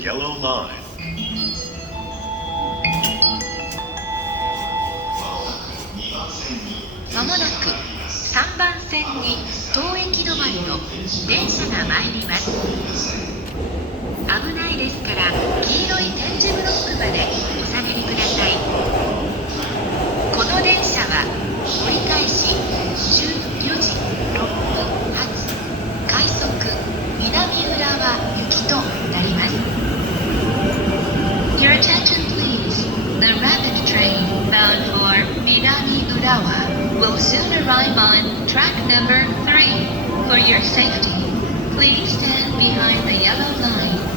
Yellow line. まもなく3番線に当駅止まりの電車が参ります。危ないですから黄色い点字ブロックまでお下がりください。この電車は折り返し14時6分発快速南浦和行きとなります。Your attention please. The rapid train bound for Minami Urawa will soon arrive on track number 3. For your safety, please stand behind the yellow line